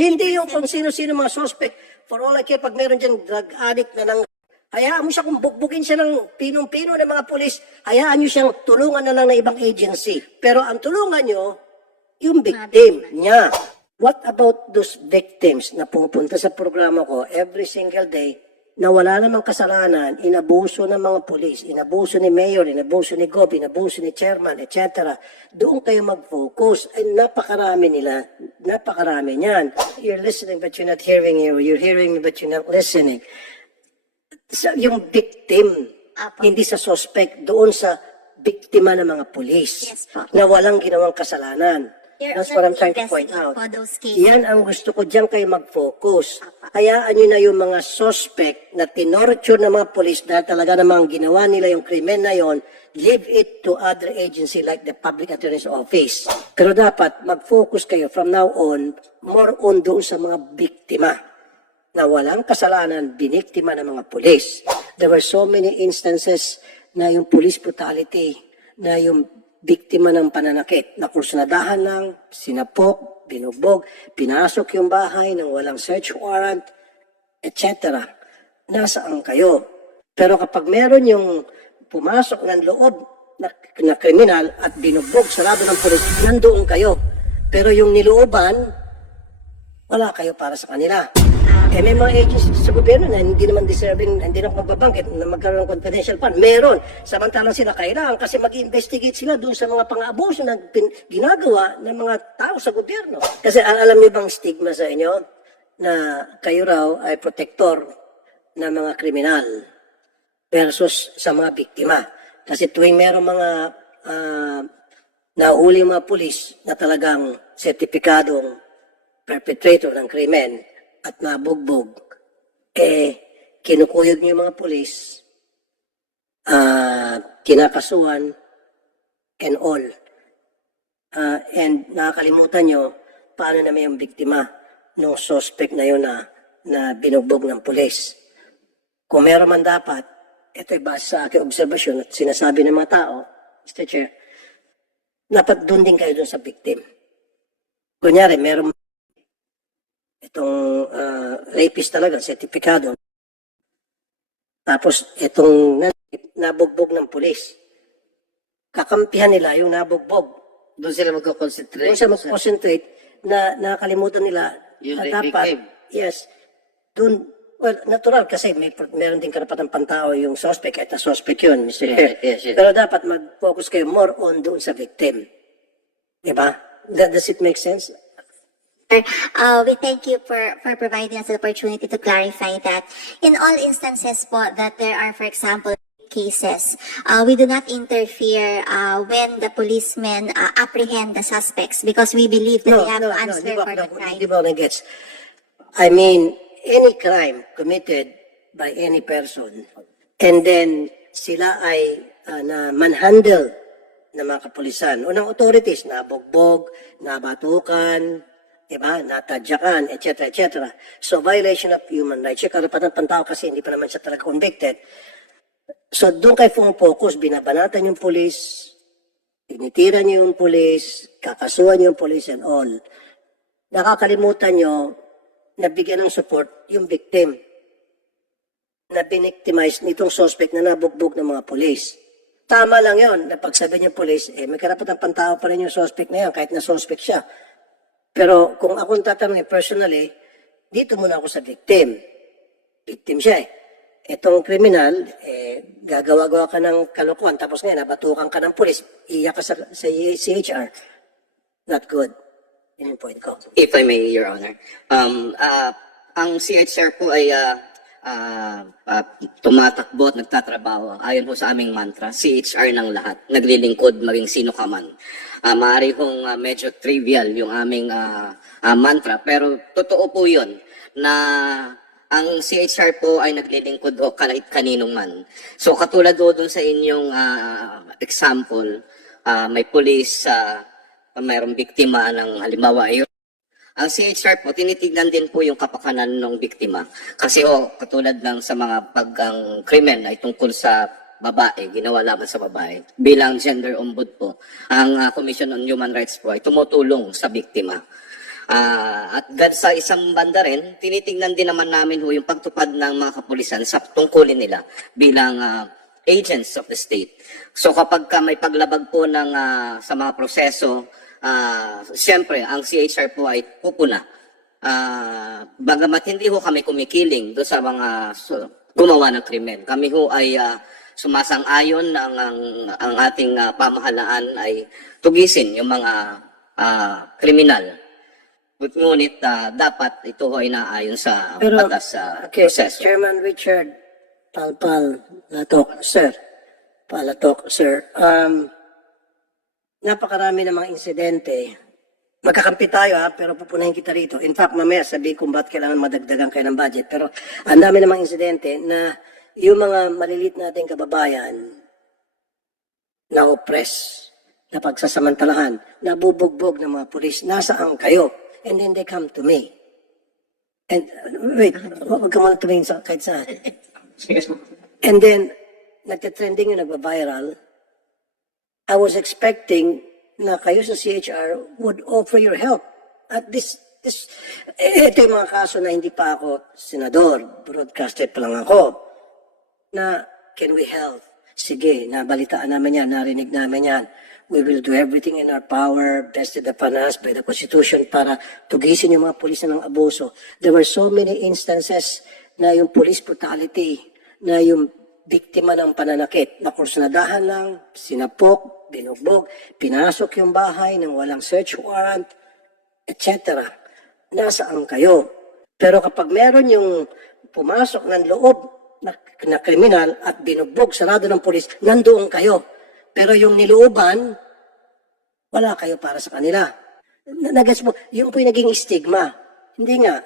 Hindi yung kung sino-sino mga suspect. For all I care, pag meron dyan drug addict na nang hayaan mo siya kung bugbugin siya ng pinong-pino ng mga polis, hayaan nyo siyang tulungan na lang ng ibang agency. Pero ang tulungan nyo, yung victim niya. What about those victims na pumupunta sa programa ko every single day na wala namang kasalanan, inabuso ng mga polis, inabuso ni mayor, inabuso ni Gob, inabuso ni chairman, etc. Doon kayo mag-focus. Ay, napakarami nila. Napakarami niyan. You're listening but you're not hearing you. You're hearing me but you're not listening. Sa, yung victim, Apo. hindi sa suspect, doon sa biktima ng mga polis Yes po. na walang ginawang kasalanan. Your That's Honor, what I'm trying to point investigate out. po those cases. Yan ang gusto ko diyan kayo mag-focus. Hayaan nyo na yung mga suspect na tinorture ng mga polis dahil talaga namang ginawa nila yung krimen na yon, leave it to other agency like the Public Attorney's Office. Pero dapat mag-focus kayo from now on more on doon sa mga biktima na walang kasalanan, biniktima ng mga pulis. There were so many instances na yung police brutality, na yung biktima ng pananakit, na kursunadahan lang, sinapok, binugbog, pinasok yung bahay ng walang search warrant, etc. Nasaan kayo? Pero kapag meron yung pumasok ng loob na, na kriminal at binugbog, sarado ng pulis, nandoon kayo. Pero yung nilooban, wala kayo para sa kanila. Eh, may mga agencies sa gobyerno na hindi naman deserving, hindi naman magbabangkit na magkaroon ng confidential fund. Meron. Samantalang sila kailangan kasi mag-investigate sila doon sa mga pang-abuso na pin- ginagawa ng mga tao sa gobyerno. Kasi al- alam niyo bang stigma sa inyo na kayo raw ay protector ng mga kriminal versus sa mga biktima. Kasi tuwing meron mga ah, nahuli mga pulis na talagang sertipikadong perpetrator ng krimen at nabugbog, eh, kinukuyog niyo mga pulis, ah, kinakasuhan, and all. Ah, and nakakalimutan nyo, paano naman yung biktima ng suspect na yun na, na binugbog ng pulis. Kung meron man dapat, ito ay base sa aking obserbasyon at sinasabi ng mga tao, Mr. Chair, dapat doon din kayo doon sa victim. Kunyari, meron itong ah, rapist talaga, sertipikado. Tapos itong na- nabugbog ng pulis. Kakampihan nila yung nabugbog. Doon sila magko-concentrate. Doon siya mag-concentrate na nakalimutan nila Yung na dapat, victim. yes, doon, well, natural kasi may meron din karapatan pantao yung suspect, kahit na suspect yun, Mr. Chair. yes, yes. Pero dapat mag-focus kayo more on doon sa victim. Diba? That, does it make sense? Uh, we thank you for, for providing us the opportunity to clarify that. In all instances po that there are, for example, cases, uh, we do not interfere uh, when the policemen uh, apprehend the suspects because we believe that they have to answer di ba, for the no, crime. Di ba ako gets? I mean, any crime committed by any person and then sila ay ah, na manhandle ng mga kapulisan o ng authorities na bogbog, na batukan, di ba, natadyakan, etc., etc. So, violation of human rights. Yung karapatan pantao kasi hindi pa naman siya talaga convicted. So, doon kayo focus, binabanatan yung police, tinitira niyo yung police, kakasuhan niyo yung police and all nakakalimutan nyo na bigyan ng support yung victim na binictimize nitong suspect na nabugbog ng mga polis. Tama lang yon na pagsabi niyo polis, eh may karapatang pantao pa rin yung suspect na yan kahit na suspect siya. Pero kung akong tatanungin personally, dito muna ako sa victim. Victim siya eh. Itong kriminal, eh, gagawa-gawa ka ng kalokohan, tapos ngayon, nabatukan ka ng polis, iyak ka sa, sa CHR. Not good. Yun yung point ko. If I may, Your Honor. Um, ah, ang CHR po ay ah, ah, ah, tumatakbo at nagtatrabaho ayon po sa aming mantra, CHR ng lahat, naglilingkod maging sino ka man. Ah, maaari hong ah, medyo trivial yung aming ah, ah, mantra, pero totoo po yun na ang CHR po ay naglilingkod ho kahit kaninong man. So katulad ho dun sa inyong ah, example, ah, may police sa mayroong biktima ng halimbawa ay ang CHR po, tinitignan din po yung kapakanan ng biktima. Kasi oh, katulad ng sa mga paggang krimen ay tungkol sa babae, ginawa laban sa babae. Bilang gender ombud po, ang ah, Commission on Human Rights po ay tumutulong sa biktima. Ah, at gad sa isang banda rin, tinitingnan din naman namin ho yung pagtupad ng mga kapulisan sa tungkulin nila bilang ah, agents of the state. So kapag ka may paglabag po ng ah, sa mga proseso, ah, siyempre ang CHR po ay pupuna. Ah, bagamat hindi ho kami kumikiling do sa mga so, gumawa ng krimen. Kami ho ay ah, sumasang-ayon ng ang, ang ating ah, pamahalaan ay tugisin yung mga ah, kriminal. But ngunit ah, dapat ito ho ay naayon sa Pero, batas sa Okay, proseso. Chairman Richard Palpal Latok, sir. Palatok, sir. Um, napakarami ng mga insidente. Magkakampi tayo ha, pero pupunahin kita rito. In fact, mamaya sabi kung ba't kailangan madagdagan kayo ng budget. Pero ang dami ng mga insidente na yung mga malilit nating kababayan na oppress, na pagsasamantalahan, nabubugbog ng mga pulis, nasaan kayo? And then they come to me. And, uh, wait, wag ka muna tumingin sa kahit saan. And then, nagtitrending yung nagba-viral. I was expecting na kayo sa CHR would offer your help. At this, this, eh, ito yung mga kaso na hindi pa ako senador, broadcaster pa lang ako, na can we help? Sige, nabalitaan namin yan, narinig namin yan. We will do everything in our power, vested upon us by the Constitution para tugisin yung mga pulis na ng abuso. There were so many instances na yung police brutality, na yung biktima ng pananakit, na kursunadahan lang, sinapok, binugbog, pinasok yung bahay ng walang search warrant, etc. Nasaan kayo? Pero kapag meron yung pumasok ng loob na, na kriminal at binugbog, sarado ng polis, nandoon kayo. Pero yung nilooban, wala kayo para sa kanila. Na- Nagets mo, yung po yung naging stigma. Hindi nga.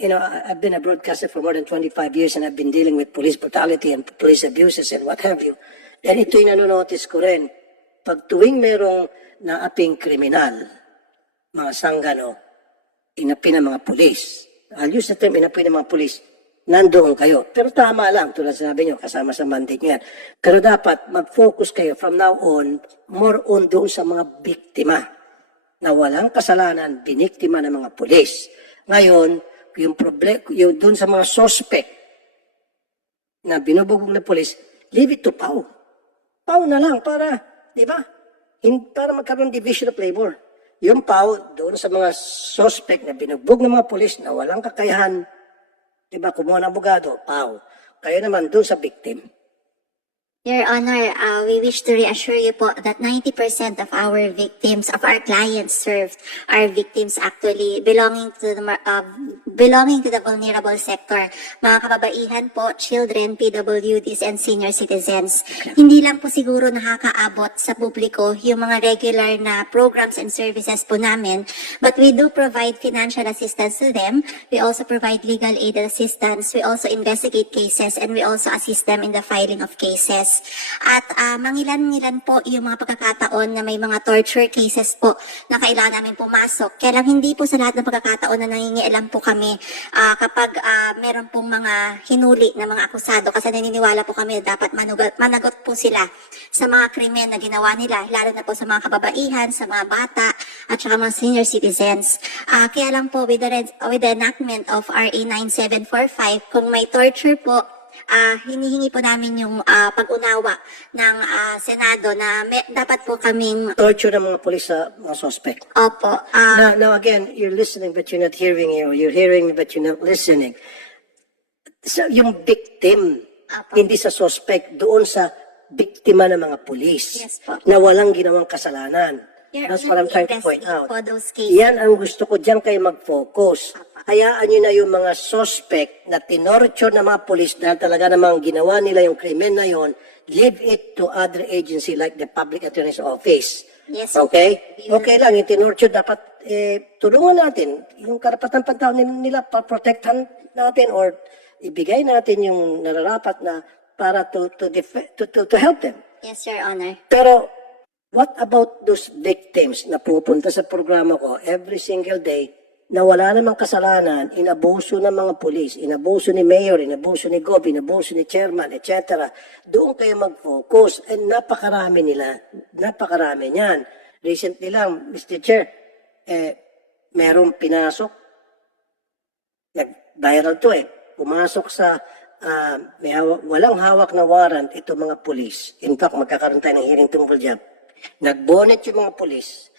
You know, I've been a broadcaster for more than 25 years and I've been dealing with police brutality and police abuses and what have you. And ito yung nanonotice ko rin. Pag tuwing merong naaping kriminal, mga sanggano, inapi ng mga pulis. I'll use the term inapi ng mga pulis. Nandoon kayo. Pero tama lang, tulad sinabi nyo, kasama sa mandate nyo yan. Pero dapat mag-focus kayo from now on, more on doon sa mga biktima na walang kasalanan, biniktima ng mga pulis. Ngayon, yung problem, yung doon sa mga suspect na binubugong na pulis, leave it to Pau. Pau na lang para, di ba? In, para magkaroon division of labor. Yung Pau, doon sa mga suspect na binugbog ng mga pulis na walang kakayahan, di ba, kumuha ng abogado, Pau. Kayo naman doon sa victim. Your Honor, uh, we wish to reassure you po that 90% of our victims, of our clients served, are victims actually belonging to the uh, belonging to the vulnerable sector. Mga kababaihan po, children, PWDs, and senior citizens. Hindi lang po siguro nakakaabot sa publiko yung mga regular na programs and services po namin, but we do provide financial assistance to them. We also provide legal aid assistance. We also investigate cases and we also assist them in the filing of cases. At ah, mangilan-ngilan po yung mga pagkakataon na may mga torture cases po na kailangan namin pumasok. Kaya lang hindi po sa lahat ng pagkakataon na nangingialam po kami ah, kapag ah, meron pong mga hinuli na mga akusado kasi naniniwala po kami na dapat manugat, managot po sila sa mga krimen na ginawa nila, lalo na po sa mga kababaihan, sa mga bata, at saka mga senior citizens. Ah, kaya lang po with the, with the enactment of RA 9745, kung may torture po, ah hinihingi po namin yung ah, pag-unawa ng ah, Senado na may, dapat po kaming Torture ng mga pulis sa mga suspect. opo ah, Now, now again, you're listening but you're not hearing you. You're hearing me but you're not listening. So, yung victim, Apo. hindi sa suspect, doon sa biktima ng mga pulis Yes po. na walang ginawang kasalanan. Your That's Honor, what I'm trying to point out. po those cases. Yan ang gusto ko, diyan kayo mag-focus. Hayaan nyo na yung mga suspect na tinorture ng mga pulis dahil talaga namang ginawa nila yung krimen na yon, leave it to other agency like the Public Attorney's Office. Yes. Okay? Okay lang, yung tinorture dapat eh, tulungan natin. Yung karapatan pantao nila, pa-protectan natin or ibigay natin yung nararapat na para to, to, to, to, to help them. Yes, Your Honor. Pero, what about those victims na pupunta sa programa ko every single day na wala namang kasalanan, inabuso ng mga pulis, inabuso ni mayor, inabuso ni Gob, inabuso ni chairman, etc. Doon kayo mag-focus. And napakarami nila. Napakarami niyan. Recently lang, Mr. Chair, eh, merong pinasok. Nag-viral to eh. Pumasok sa, ah, may hawa- walang hawak na warrant ito mga pulis. In fact, magkakaroon tayo ng hearing tungkol dyan. Nagbonet yung mga pulis.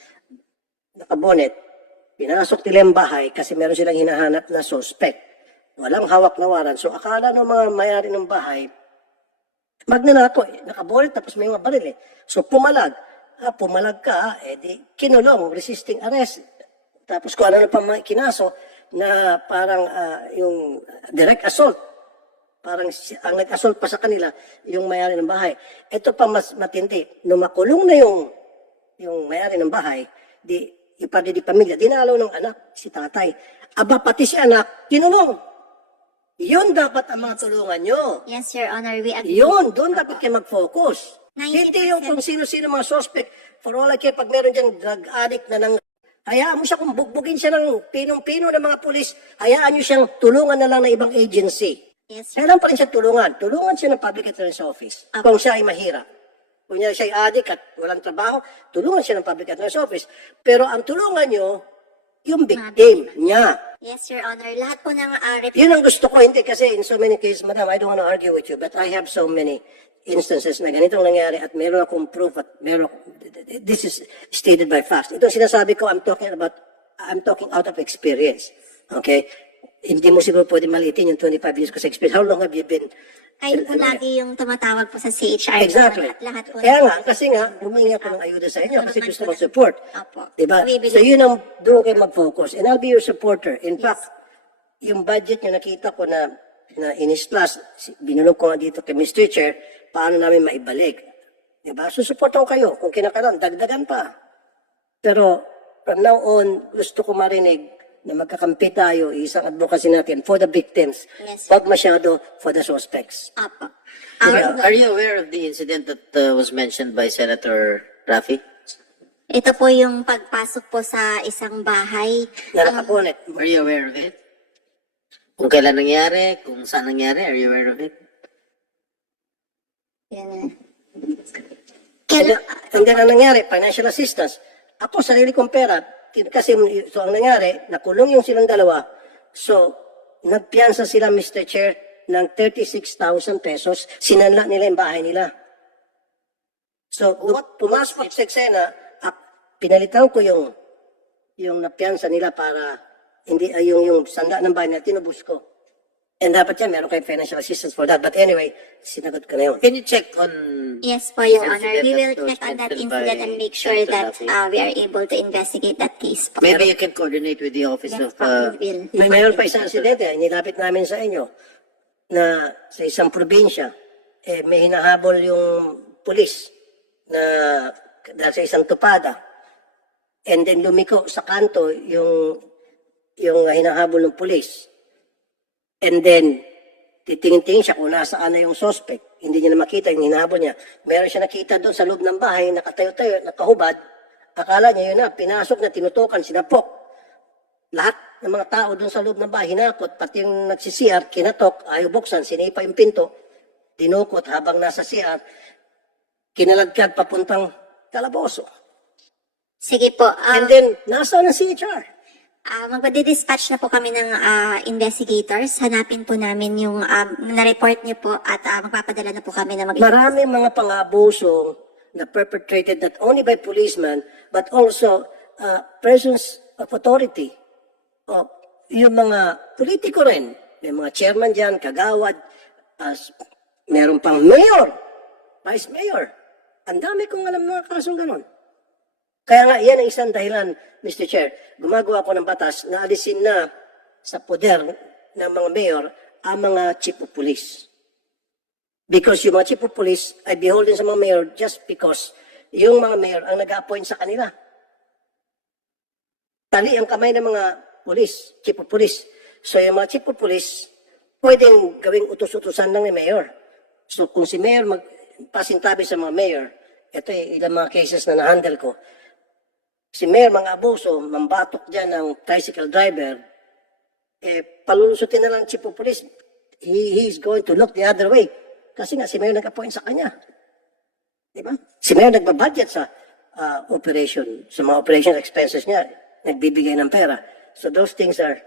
Nakabonet. Pinasok nila yung bahay kasi meron silang hinahanap na suspect. Walang hawak na warrant. So akala ng mga mayari ng bahay, magnanako, eh, nakabonet tapos may mga baril eh. So pumalag. Ah, pumalag ka, eh di, kinulong, resisting arrest. Tapos kung ano na pa mga kinaso na parang ah, yung direct assault. Parang ang nag-assault pa sa kanila, yung mayari ng bahay. Ito pa mas matindi. Nung makulong na yung, yung mayari ng bahay, di, pati di pamilya, dinalaw ng anak, si tatay. Aba, pati si anak, kinulong. Yun dapat ang mga tulungan nyo. Yes, Your Honor, we agree. Yun, doon dapat kayo mag-focus. 90% Hindi yung kung sino-sino mga suspect. For all I care, pag meron dyan drug addict na nang... Hayaan mo siya kung bugbugin siya ng pinong-pino ng mga pulis, hayaan nyo siyang tulungan na lang ng ibang agency. Yes, sir. Kailan pa rin siya tulungan? Tulungan siya ng public affairs office. Kung siya ay mahirap. Kung siya ay addict at walang trabaho, tulungan siya ng public affairs office. Pero ang tulungan nyo, yung victim niya. Yes, Your Honor. Lahat po ng uh, rep- Yun ang gusto ko, hindi kasi in so many cases, madam, I don't want to argue with you, but I have so many instances na ganitong nangyari at meron akong proof at meron, this is stated by facts. Ito ang sinasabi ko, I'm talking about, I'm talking out of experience. Okay? Hindi mo siguro pwede malitin yung 25 years ko sa experience. How long have you been? Kayo po lagi yung tumatawag po sa CHR. Exactly. Lahat, lahat po. Kaya nga, kasi nga, humingi ako ng ayuda sa inyo kasi gusto mo support. Opo. Diba? So yun ang doon kayo mag-focus. And I'll be your supporter. In fact, yung budget nyo nakita ko na na si- binulog ko nga dito kay Mr. Chair, paano namin maibalik. Diba? Susuportan ko kayo. Kung kinakaroon, dagdagan pa. Pero from now on, gusto ko marinig na magkakampi tayo, isang advocacy natin for the victims. Yes, sir. Wag masyado for the suspects. Opo. Diba? Um, Are you aware of the incident that uh, was mentioned by Senator Rafi? ito po yung pagpasok po sa isang bahay. Na nakabonet. Are you aware of it? Kung kailan nangyari, kung saan nangyari, are you aware of it? Yan. And Kailan, then ang nangyari, financial assistance. Ako, sarili kong pera. Kasi so ang nangyari, nakulong yung silang dalawa. So, nagpiyansa sila, Mr. Chair, ng 36,000 pesos. Sinanla nila yung bahay nila. So, nung pumasok sa eksena, pinalitan ko yung yung napiyansa nila para hindi ay yung yung sanda ng bahay nila, tinubos ko. And dapat yan, meron kayo financial assistance for that. But anyway, sinagot ko na yun. Can you check on... yes po, Your Honor. We will check on that incident by and make sure that uh, we are able to investigate that case po. Maybe you can coordinate with the Office Yes of... po, Uh, we will. May mayroon pa isang insidente, nilapit namin sa inyo, na sa isang probinsya, eh, may hinahabol yung pulis na dahil sa isang tupada. And then lumiko sa kanto yung yung hinahabol ng pulis. And then, titingin-tingin siya kung nasaan na yung suspect. Hindi niya na makita yung hinahabol niya. Meron siya nakita doon sa loob ng bahay, nakatayo-tayo, nakahubad. Akala niya yun na, pinasok na, tinutukan, sinapok lahat ng mga tao doon sa loob ng bahay hinakot, pati yung nagsisiyar, kinatok, ayaw buksan, sinipa yung pinto, dinukot habang nasa siyar, kinaladkad papuntang kalaboso. Sige po. Um, And then, nasa ng CHR? Ah, magpadi-dispatch na po kami ng ah, investigators. Hanapin po namin yung um, na-report niyo po at ah, magpapadala na po kami na mag- Marami mga pang-abuso na perpetrated not only by policemen, but also uh, persons of authority. O, yung mga politiko rin. May mga chairman dyan, kagawad, as, meron pang mayor, vice mayor. Ang dami kong alam mga kasong ganon. Kaya nga, yan ang isang dahilan, Mr. Chair. Gumagawa ko ng batas na alisin na sa poder ng mga mayor ang mga chief of police. Because yung mga chief of police ay beholden sa mga mayor just because yung mga mayor ang nag-appoint sa kanila. Tali ang kamay ng mga police, chief of police. So yung mga chief of police, pwedeng gawing utos-utusan lang ni mayor. So kung si mayor magpasintabi sa mga mayor, ito yung ilang mga cases na na-handle ko, si mayor mga abuso, mambatok dyan ng tricycle driver, eh, palulusutin na lang chief of police, he, he's going to look the other way. Kasi nga, si Mayor nag-appoint sa kanya. Di ba? Si Mayor nagbabudget sa ah, operation, sa mga operation expenses niya. nagbibigay ng pera. So those things are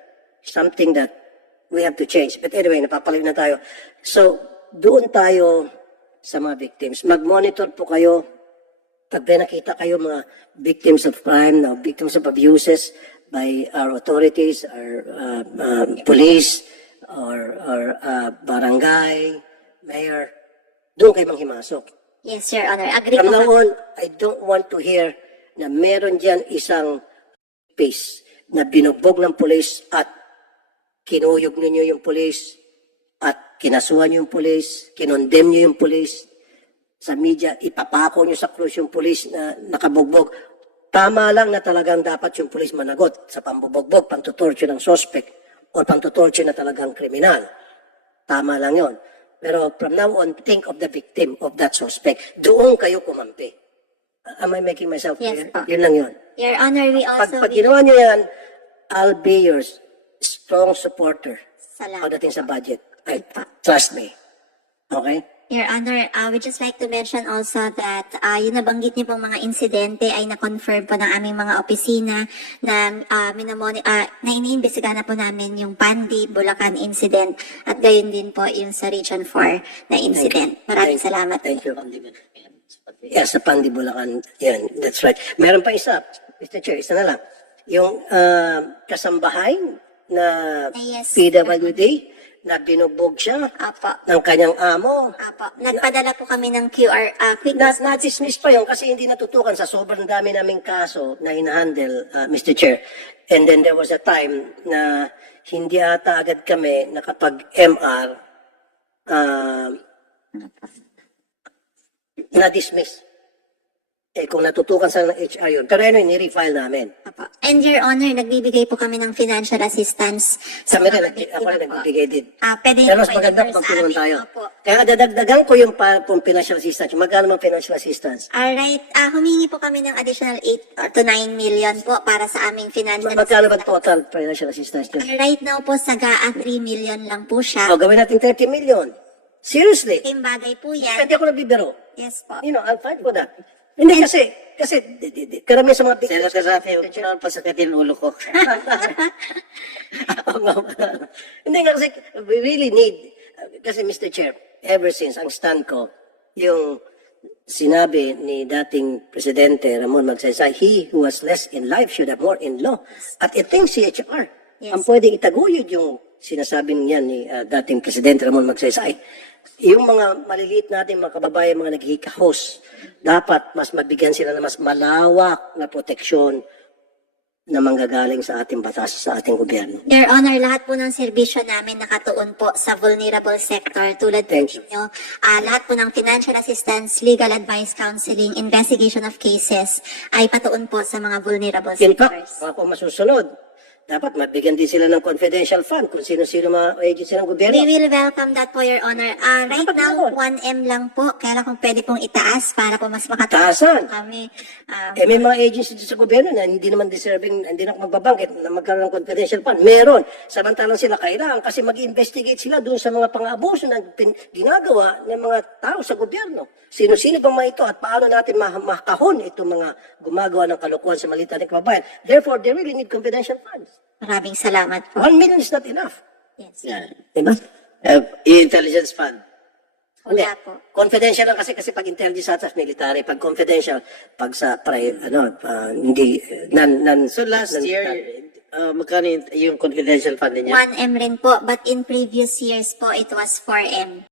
something that we have to change. But anyway, napapalayo na tayo. So, doon tayo sa mga victims. Mag-monitor po kayo pag may nakita kayo mga victims of crime, no, victims of abuses by our authorities, our uh, uh, police, or, or uh, barangay, mayor, doon kayo manghimasok. Yes, Your Honor. Agree From now on, I don't want to hear na meron dyan isang case na binugbog ng pulis at kinuyog ninyo yung pulis at kinasuhan yung pulis, kinondemn nyo yung pulis sa media, ipapako nyo sa krus yung pulis na nakabugbog. Tama lang na talagang dapat yung pulis managot sa pambubogbog, pantutorture ng suspect o pantutorture na talagang kriminal. Tama lang yon. Pero from now on, think of the victim of that suspect. Doon kayo kumampi. Am I making myself Yes, clear? po. Yun lang yun. Your Honor, we Pag, also... pag ginawa nyo yan, I'll be your strong supporter Salamat. pagdating sa budget. I, trust me. Okay? Your Honor, uh, we just like to mention also that uh, yung nabanggit niyo pong mga insidente ay na-confirm po ng aming mga opisina na uh, minamoni, uh, na iniimbestigahan na po namin yung Pandi, Bulacan incident at gayon din po yung sa Region 4 na incident. Maraming Thank you. salamat. Thank you. Yes, sa Pandibulacan. Yan, that's right. Meron pa isa, Mr. Chair, isa na lang. Yung uh, kasambahay na Yes. PWD na binugbog siya Apo. ng kanyang amo. Apo. Nagpadala po kami ng QR, uh, quick Na, na-dismiss pa yun kasi hindi natutukan sa sobrang dami naming kaso na hinahandle, uh, Mr. Chair. And then there was a time na hindi ata agad kami nakapag-MR uh, na-dismiss. Eh, kung natutukan sa ng HR yun. Pero ano, ni-refile namin. Apo. And Your Honor, nagbibigay po kami ng financial assistance Kami rin, mga nag- biktima ako rin nagbibigay din. Ah, pwede Pero mas po maganda i-refer pag sa tulungan amin. tayo. Opo. Kaya dadagdagan ko yung pa, pong financial assistance. Magkano mang financial assistance? Alright, ah humingi po kami ng additional 8 to 9 million po para sa aming financial Magkano ba total financial assistance nyo? Ah, Right now po sa GAA 3 million lang po siya. O, gawin natin 30 million. Seriously. Same bagay po yan. Hindi ako nagbibiro. Yes po. You know, I'll fight for that. Hindi kasi, kasi, di, di, di, karamihan sa mga victims. Senator Rafi, huwag mo naman pasakatin ang ulo ko. Hindi nga kasi, we really need, kasi Mr. Chair, ever since ang stand ko, yung sinabi ni dating Presidente Ramon Magsaysay, he who was less in life should have more in law. At ito yung CHR. Yes. Ang pwedeng itaguyod yung sinasabi niya ni ah, dating Presidente Ramon Magsaysay. Yung mga maliliit natin mga kababayan, mga naghihikahos, dapat mas mabigyan sila ng mas malawak na proteksyon na manggagaling sa ating batas, sa ating gobyerno. Your Honor, lahat po ng serbisyo namin nakatuon po sa vulnerable sector tulad po ninyo. Ah, lahat po ng financial assistance, legal advice, counseling, investigation of cases ay patuon po sa mga vulnerable In fact, sectors. mga kung masusunod, dapat mabigyan din sila ng confidential fund kung sino-sino mga agency ng gobyerno. We will welcome that po, Your Honor. Ah, right Dapat now, meron. 1M lang po. Kaya lang kung pwede pong itaas para po mas Taasan. kami. Ah, Eh, may mga agency din sa gobyerno na hindi naman deserving, hindi na ako magbabangkit na magkaroon ng confidential fund. Meron. Samantalang sila kailangan kasi mag-investigate sila doon sa mga pang-abuso na pin- ginagawa ng mga tao sa gobyerno. Sino-sino bang mga ito at paano natin ma- makahon itong mga gumagawa ng kalokohan sa malita ng kababayan. Therefore, they really need confidential funds. Maraming salamat po. One million is not enough. Yes. Yan. Diba? Uh, intelligence fund. Hindi. Wala po. Confidential lang kasi kasi pag intelligence at military, pag confidential, pag sa pri, ano, ah, hindi nan nan So last nan- year, uh, magkano yung, yung confidential fund niya? 1M rin po, but in previous years po, it was 4M.